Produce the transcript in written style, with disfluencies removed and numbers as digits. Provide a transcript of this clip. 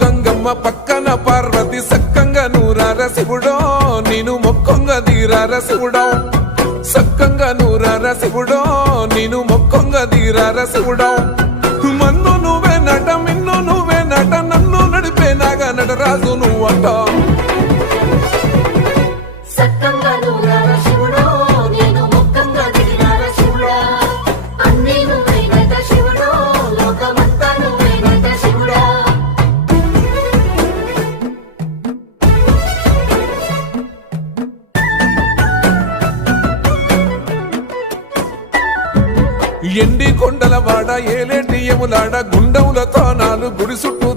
గంగమ్మ పక్కన పార్వతి సక్కంగా నూరార శివుడో నేను మొక్కంగా తీరార శివుడో సక్కంగా నూరార శివుడో నేను మొక్కంగా తీరార శివుడో మన్ను నువ్వే నట మిన్ను నువ్వే నట నన్ను నడిపే నాగా నటరాజు నువ్వంట ఎండి కొండల వాడ ఏలేటి యములాడ గుండములతో నాలు గుడి చుట్టూ